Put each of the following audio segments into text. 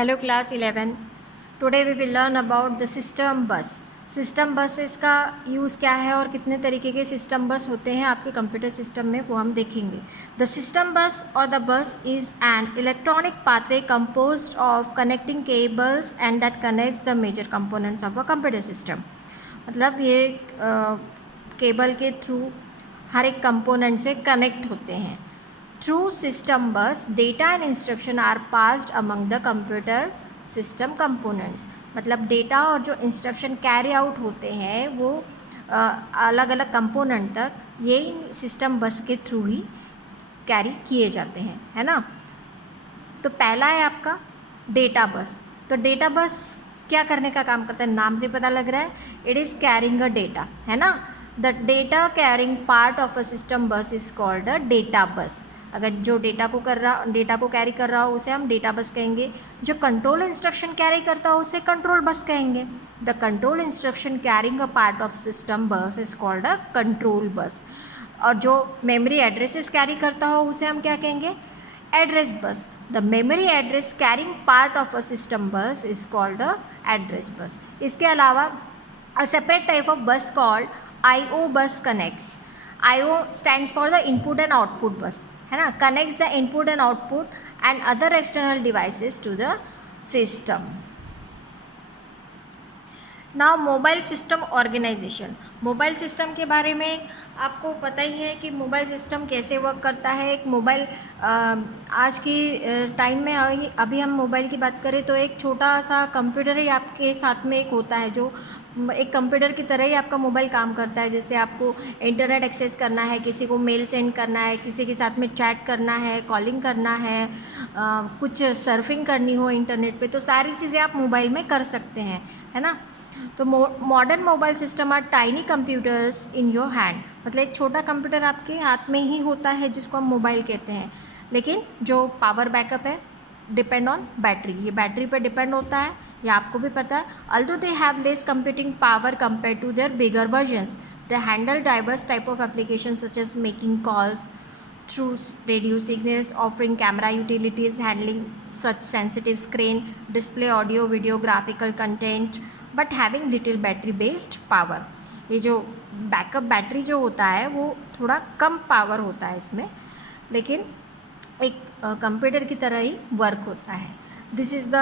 Hello class 11. Today we will learn about the system bus. System बस इसका use क्या है और कितने तरीके के सिस्टम बस होते हैं आपके कंप्यूटर सिस्टम में वो हम देखेंगे. द सिस्टम बस और the bus is an electronic pathway composed of connecting cables and that connects the major components of a computer system. मतलब ये केबल के थ्रू हर एक कंपोनेंट से कनेक्ट होते हैं. Through system bus, data and instruction are passed among the computer system components. मतलब data और जो इंस्ट्रक्शन कैरी आउट होते हैं वो अलग अलग कंपोनेंट तक यही सिस्टम बस के थ्रू ही कैरी किए जाते हैं, है ना. तो पहला है आपका डेटा बस. तो डेटा बस क्या करने का काम करता है, नाम से पता लग रहा है. It is carrying a data, है ना. The data carrying part of a system bus is called a data bus. अगर जो डेटा को कैरी कर रहा हो उसे हम डेटा बस कहेंगे. जो कंट्रोल इंस्ट्रक्शन कैरी करता हो उसे कंट्रोल बस कहेंगे. The control instruction carrying a part of system bus is called a control bus. और जो मेमोरी एड्रेसेस कैरी करता हो उसे हम क्या कहेंगे, address bus. The memory address carrying part of a system bus is called a address bus. इसके अलावा a separate type of bus called IO bus connects. IO stands for the input and output bus, है ना. connects the input and output and other external devices to the system. Now mobile system organisation. Mobile system के बारे में आपको पता ही है कि mobile system कैसे वर्क करता है. एक मोबाइल आज की टाइम में अभी हम मोबाइल की बात करें तो एक छोटा सा कंप्यूटर ही आपके साथ में एक होता है जो एक कंप्यूटर की तरह ही आपका मोबाइल काम करता है. जैसे आपको इंटरनेट एक्सेस करना है, किसी को मेल सेंड करना है, किसी के साथ में चैट करना है, कॉलिंग करना है, कुछ सर्फिंग करनी हो इंटरनेट पे, तो सारी चीज़ें आप मोबाइल में कर सकते हैं, है ना. तो modern mobile system are tiny computers in your hand. मतलब एक छोटा कंप्यूटर आपके हाथ में ही होता है जिसको हम मोबाइल कहते हैं. लेकिन जो पावर बैकअप है डिपेंड ऑन बैटरी. ये बैटरी पर डिपेंड होता है, ये आपको भी पता है. Although they have less computing power compare to their bigger versions, they handle diverse type of application such as making calls through radio signals, offering camera utilities, handling such sensitive screen, display audio, video, graphical content, but having little battery based power. ये जो backup battery जो होता है वो थोड़ा कम power होता है इसमें, लेकिन एक कंप्यूटर की तरह ही वर्क होता है. This is the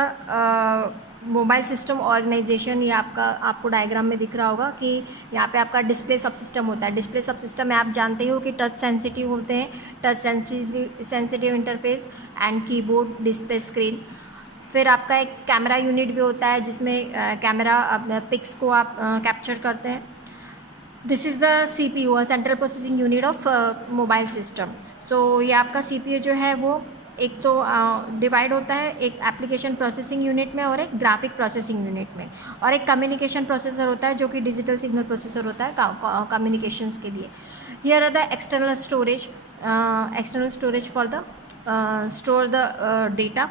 mobile system organisation. ये आपको डायग्राम में दिख रहा होगा कि यहाँ पे आपका डिस्प्ले सब सिस्टम होता है. डिस्प्ले सब सिस्टम में आप जानते हो कि टच सेंसिटिव होते हैं, touch sensitive interface and keyboard, display screen. फिर आपका एक कैमरा यूनिट भी होता है जिसमें कैमरा पिक्स को आप कैप्चर करते हैं. This is the CPU, central processing unit of mobile system. तो ये आपका CPU जो है वो एक तो डिवाइड होता है एक एप्लीकेशन प्रोसेसिंग यूनिट में और एक ग्राफिक प्रोसेसिंग यूनिट में, और एक कम्युनिकेशन प्रोसेसर होता है जो कि डिजिटल सिग्नल प्रोसेसर होता है कम्युनिकेशंस के लिए. Here are the external storage for the store the data,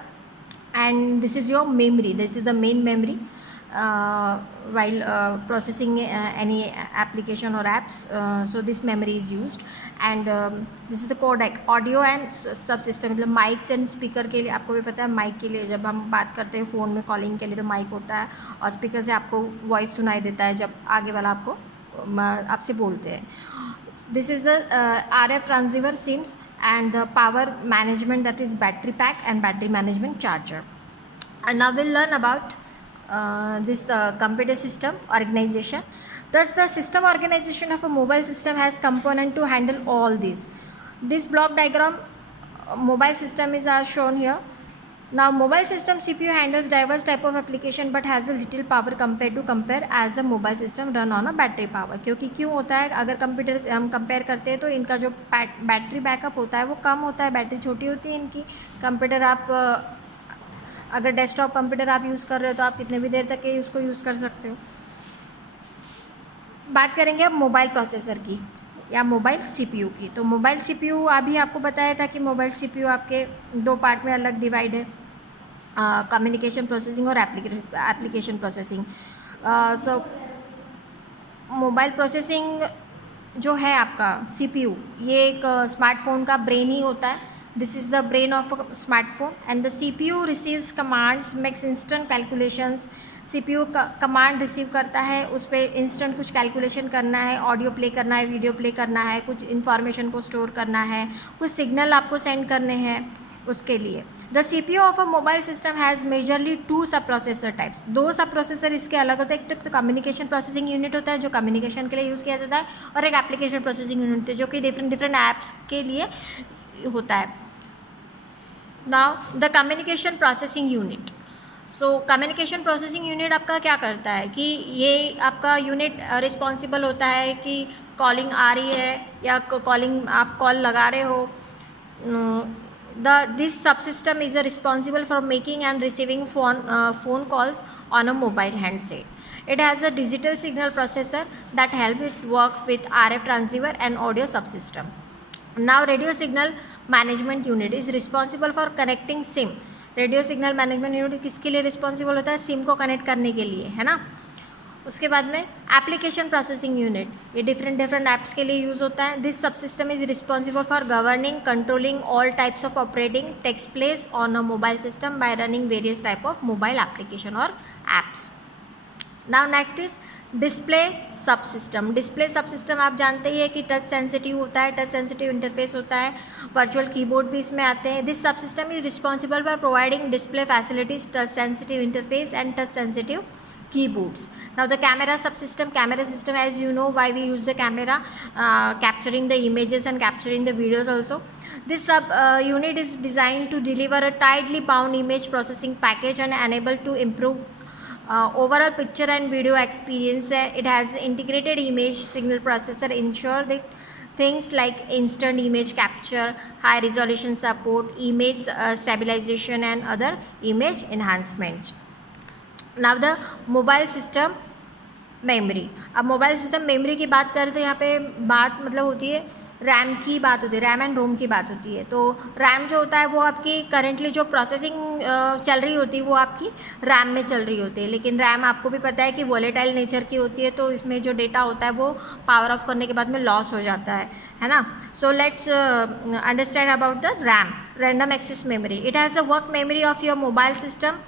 and this is your memory. This is the main memory while processing any application or apps. So this memory is used, and this is the codec. Audio and सब system मतलब mics and speaker के लिए आपको भी पता है. Mic के लिए जब हम बात करते हैं फ़ोन में कॉलिंग के लिए तो माइक होता है, और स्पीकर से आपको वॉइस सुनाई देता है जब आगे वाला आपसे बोलते हैं. This is the RF transceiver SIMs and the power management, that is battery pack and battery management charger. And now we'll learn about this computer system organization. Thus the system organization of a mobile system has component to handle all these. This block diagram mobile system is shown here. Now mobile system CPU handles diverse type of application but has a little power compare as a mobile system run on a battery power. क्योंकि क्यों होता है, अगर computer से हम compare करते हैं तो इनका जो बैटरी बैकअप होता है वो कम होता है, बैटरी छोटी होती है इनकी. कंप्यूटर आप अगर डेस्कटॉप कंप्यूटर आप यूज़ कर रहे हो तो आप कितने भी देर तक उसको यूज़ कर सकते हो. बात करेंगे अब मोबाइल प्रोसेसर की या मोबाइल CPU की. तो मोबाइल CPU अभी आपको बताया था कि मोबाइल CPU आपके दो पार्ट में अलग डिवाइड है, कम्युनिकेशन प्रोसेसिंग और एप्लीकेशन प्रोसेसिंग. सो मोबाइल प्रोसेसिंग जो है आपका CPU, ये एक स्मार्टफोन का ब्रेन ही होता है. This is the brain of a smartphone, and the CPU receives commands, makes instant calculations. CPU का कमांड रिसीव करता है, उस पर इंस्टेंट कुछ कैलकुलेशन करना है, ऑडियो प्ले करना है, वीडियो प्ले करना है, कुछ इन्फॉर्मेशन को स्टोर करना है, कुछ सिग्नल आपको सेंड करने हैं उसके लिए. The CPU of a mobile system has majorly 2 सब प्रोसेसर टाइप्स. 2 सब प्रोसेसर इसके अलग होते हैं. एक तो कम्युनिकेशन प्रोसेसिंग यूनिट होता है जो कम्युनिकेशन के लिए यूज़ किया जाता है, और एक एप्लीकेशन प्रोसेसिंग यूनिट होता है जो कि डिफरेंट ऐप्स के लिए होता है. Now the communication processing unit. So communication processing unit आपका क्या करता है कि ये आपका यूनिट रिस्पॉन्सिबल होता है कि कॉलिंग आ रही है या कॉलिंग आप कॉल लगा रहे हो. This subsystem is responsible for making and receiving phone calls on a mobile handset. It has a digital signal processor that help it work with RF transceiver and audio subsystem. Now radio signal management unit is responsible for connecting SIM. Radio signal management unit किसके लिए responsible होता है? SIM को connect करने के लिए, है ना. उसके बाद में एप्लीकेशन प्रोसेसिंग यूनिट, ये डिफरेंट ऐप्स के लिए यूज़ होता है. This sub system is responsible for governing controlling all types of operating takes place on a mobile system by running various type of mobile application और apps. Now next is display sub system. Display sub system आप जानते ही है कि touch sensitive होता है, touch sensitive interface होता है, virtual keyboard भी इसमें आते हैं. This sub system is responsible for providing display facilities, touch sensitive interface and touch sensitive keyboards. Now the camera subsystem. Camera system, as you know why we use the camera, capturing the images and capturing the videos also. This sub unit is designed to deliver a tightly bound image processing package and enable to improve overall picture and video experience. It has integrated image signal processor, ensure that things like instant image capture, high resolution support, image stabilization and other image enhancements. Now the mobile system memory. अब mobile system memory की बात करें तो यहाँ पे बात मतलब होती है रैम की बात होती है, रैम एंड रोम की बात होती है. तो रैम जो होता है वो आपकी करेंटली जो प्रोसेसिंग चल रही होती है वो आपकी रैम में चल रही होती है. लेकिन रैम आपको भी पता है कि वॉलेटाइल नेचर की होती है, तो इसमें जो डेटा होता है वो पावर ऑफ करने के बाद में लॉस हो जाता है ना. So let's understand about the RAM, random access memory. It has the work memory of your mobile system.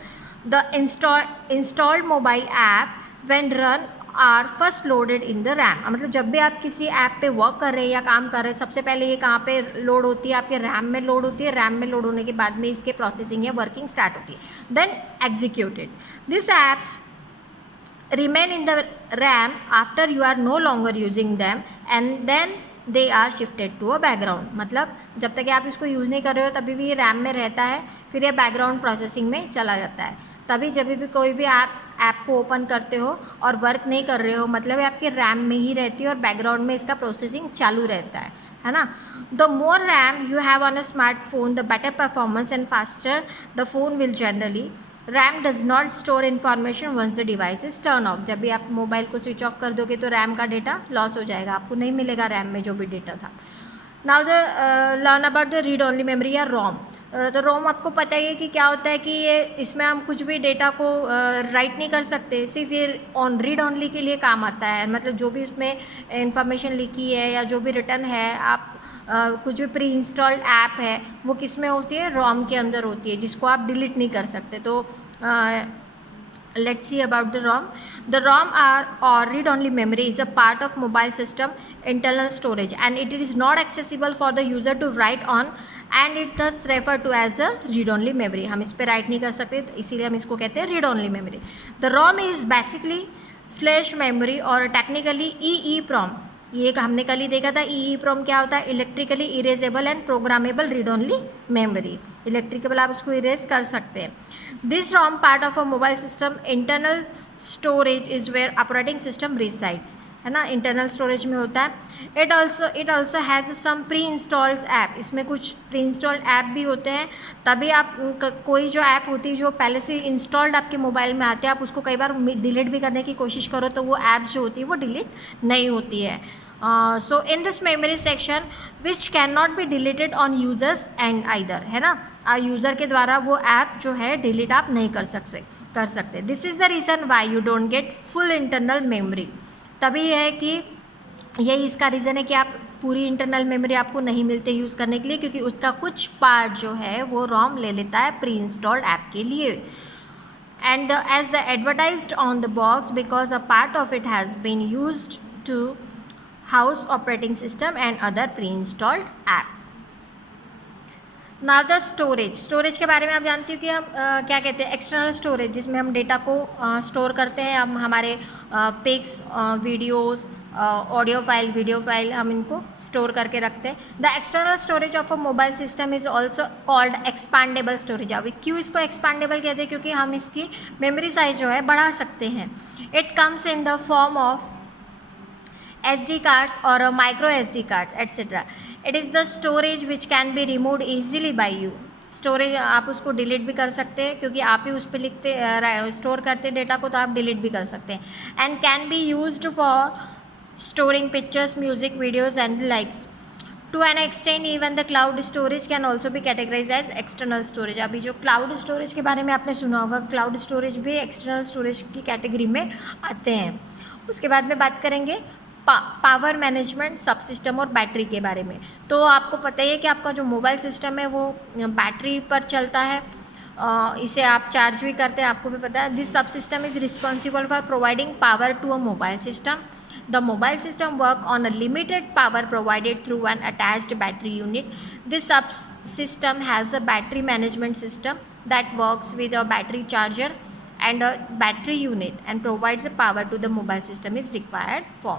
The installed mobile app when run are first loaded in the RAM. मतलब जब भी आप किसी app पे work कर रहे हैं या काम कर रहे हैं, सबसे पहले ये कहाँ पे लोड होती है? आपके रैम में लोड होती है. रैम में लोड होने के बाद में इसके प्रोसेसिंग या वर्किंग स्टार्ट होती है. Then executed. This apps remain in the RAM after you are no longer using them and then they are shifted to a background. मतलब जब तक आप इसको यूज़ नहीं कर रहे हो तभी भी ये रैम में रहता है, फिर ये बैकग्राउंड प्रोसेसिंग में चला जाता है. तभी जब भी कोई भी ऐप को ओपन करते हो और वर्क नहीं कर रहे हो, मतलब आपके रैम में ही रहती है और बैकग्राउंड में इसका प्रोसेसिंग चालू रहता है ना. The more RAM you have on a smartphone the better performance and faster the phone will generally. RAM does not store information once the device is turn off. जब भी आप मोबाइल को स्विच ऑफ कर दोगे तो RAM का data loss हो जाएगा, आपको नहीं मिलेगा रैम में जो भी डेटा था. Now the learn about the read only memory या रोम. तो रोम आपको पता ही है कि क्या होता है कि ये इसमें हम कुछ भी डेटा को राइट नहीं कर सकते, सिर्फ ये रीड ओनली के लिए काम आता है. मतलब जो भी उसमें इंफॉर्मेशन लिखी है या जो भी रिटर्न है, आप कुछ भी प्री इंस्टॉल्ड ऐप है वो किस में होती है? रोम के अंदर होती है, जिसको आप डिलीट नहीं कर सकते. तो let's see about the ROM. The ROM or read-only memory is a part of mobile system internal storage and it is not accessible for the user to write on and it thus referred to as a read-only memory. हम इस पे right नहीं कर सकते, इसीलिए हम इसको कहते हैं read-only memory. The ROM is basically flash memory और technically EEPROM. ये हमने कल ही देखा था. EEPROM क्या होता है? Electrically erasable and programmable read only memory. Electrical आप उसको इरेज कर सकते हैं. This ROM part of a mobile system internal storage is where operating system resides, है ना. इंटरनल स्टोरेज में होता है. It also has some preinstalled app. इसमें कुछ प्री इंस्टॉल्ड ऐप भी होते हैं. तभी आप कोई जो ऐप होती है जो पहले से इंस्टॉल्ड आपके मोबाइल में आते हैं, आप उसको कई बार डिलीट भी करने की कोशिश करो तो वो ऐप जो होती है वो डिलीट नहीं होती है. So in this memory section which can not be deleted on users end either, है ना. यूज़र के द्वारा वो ऐप जो है डिलीट आप नहीं कर सकते. This is the reason why you don't get full internal memory. तभी है कि यही इसका रीज़न है कि आप पूरी इंटरनल मेमोरी आपको नहीं मिलती यूज़ करने के लिए, क्योंकि उसका कुछ पार्ट जो है वो रोम ले लेता है प्री इंस्टॉल्ड ऐप के लिए. And as the advertised on the box, because a part of it has been used to house operating system and other pre-installed app. Now the storage के बारे में आप जानती हो कि हम क्या कहते हैं, एक्सटर्नल स्टोरेज, जिसमें हम डेटा को स्टोर करते हैं. हम हमारे pics, videos, audio file, video file, हम इनको स्टोर करके रखते हैं. The external storage of a mobile system is also called expandable storage. अभी क्यों इसको एक्सपांडेबल कहते हैं, क्योंकि हम इसकी मेमोरी साइज जो है बढ़ा सकते हैं. It comes in the form of SD cards or a micro SD cards etc. It is the storage which can be removed easily by you. Storage आप उसको डिलीट भी कर सकते हैं, क्योंकि आप ही उस पर लिखते स्टोर करते डेटा को, तो आप डिलीट भी कर सकते हैं. And can be used for storing pictures, music, videos and likes. To an extent even the cloud storage can also भी कैटेगराइज एज एक्सटर्नल स्टोरेज. अभी जो क्लाउड स्टोरेज के बारे में आपने सुना होगा, क्लाउड स्टोरेज भी एक्सटर्नल स्टोरेज की कैटेगरी में आते हैं. उसके बाद में बात करेंगे पावर मैनेजमेंट, सब सिस्टम और बैटरी के बारे में. तो आपको पता ही है कि आपका जो मोबाइल सिस्टम है वो बैटरी पर चलता है. इसे आप चार्ज भी करते हैं, आपको भी पता है. This sub system is responsible for providing power to a mobile system. The mobile system work on a limited power provided through an attached battery unit. This sub system has a battery management system that works with a battery charger and a battery unit and provides the power to the mobile system is required for.